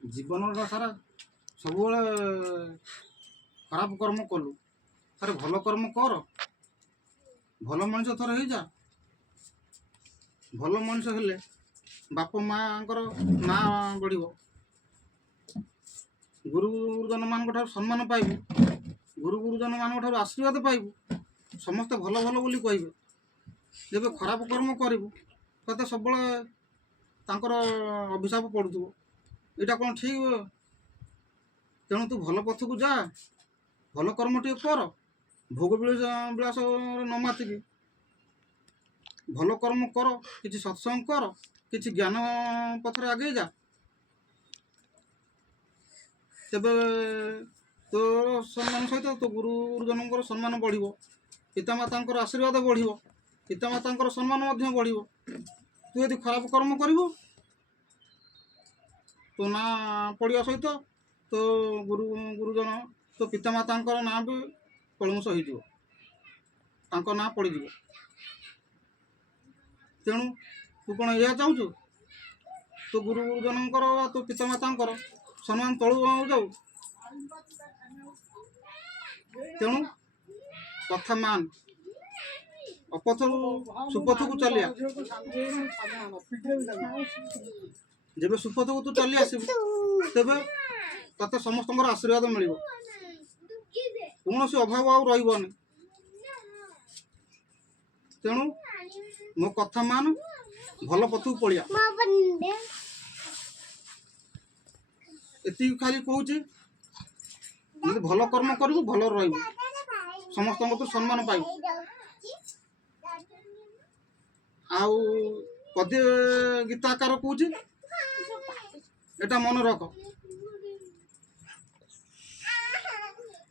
ଜୀବନଟା ସାରା ସବୁବେଳେ ଖରାପ କର୍ମ କଲୁ, ସାରେ ଭଲ କର୍ମ କର, ଭଲ ମଣିଷ ଥରେ ହେଇଯା। ଭଲ ମଣିଷ ହେଲେ ବାପ ମାଆଙ୍କର ନାଁ ବଢ଼ିବ, ଗୁରୁଜନମାନଙ୍କ ଠାରୁ ସମ୍ମାନ ପାଇବୁ, ଗୁରୁଜନମାନଙ୍କ ଠାରୁ ଆଶୀର୍ବାଦ ପାଇବୁ, ସମସ୍ତେ ଭଲ ଭଲ ବୋଲି କହିବେ। ଯେବେ ଖରାପ କର୍ମ କରିବୁ ତତେ ସବୁବେଳେ ତାଙ୍କର ଅଭିଶାପ ପଡ଼ୁଥିବ। ଏଇଟା କ'ଣ ଠିକ୍? ତେଣୁ ତୁ ଭଲ ପଥକୁ ଯା, ଭଲ କର୍ମ ଟିକେ କର, ଭୋଗ ବିଳାସରେ ନ ମାତିକି ଭଲ କର୍ମ କର, କିଛି ସତ୍ସଙ୍ଗ କର, କିଛି ଜ୍ଞାନ ପଥରେ ଆଗେଇ ଯା। ତେବେ ତୋର ସମ୍ମାନ ସହିତ ତୋ ଗୁରୁଜନଙ୍କର ସମ୍ମାନ ବଢ଼ିବ, ପିତାମାତାଙ୍କର ଆଶୀର୍ବାଦ ବଢ଼ିବ, ପିତାମାତାଙ୍କର ସମ୍ମାନ ମଧ୍ୟ ବଢ଼ିବ। ତୁ ଯଦି ଖରାପ କର୍ମ କରିବୁ ତୋ ନାଁ ପଡ଼ିବା ସହିତ ତୋ ଗୁରୁଜନ ତୋ ପିତାମାତାଙ୍କର ନାଁ ବି କଳଙ୍କିତ ହୋଇଯିବ, ତାଙ୍କ ନାଁ ପଡ଼ିଯିବ। ତେଣୁ ତୁ କ'ଣ ଏହା ଚାହୁଁଛୁ ତୋ ଗୁରୁଜନଙ୍କର ତୋ ପିତାମାତାଙ୍କର ସମ୍ମାନ ତଳୁ ଯାଉ? ତେଣୁ କଥା ମାନ, ଅପଥରୁ ସୁପଥକୁ ଚାଲିଆ। ଯେବେ ସୁପଥକୁ ତୁ ଚାଲି ଆସିବୁ ତେବେ ତତେ ସମସ୍ତଙ୍କର ଆଶୀର୍ବାଦ ମିଳିବ, କୌଣସି ଅଭାବ ଆଉ ରହିବନି। ତେଣୁ ମୋ କଥା ମାନ, ଭଲ ପଥକୁ ପଳିଆ। ଏତିକି ଖାଲି କହୁଛି, ଯଦି ଭଲ କର୍ମ କରିବୁ ଭଲରେ ରହିବୁ, ସମସ୍ତଙ୍କ ତୁ ସମ୍ମାନ ପାଇବୁ। ଆଉ ପଦ୍ୟ ଗୀତାକାର କହୁଛି, ଏଟା ମନେ ରଖ।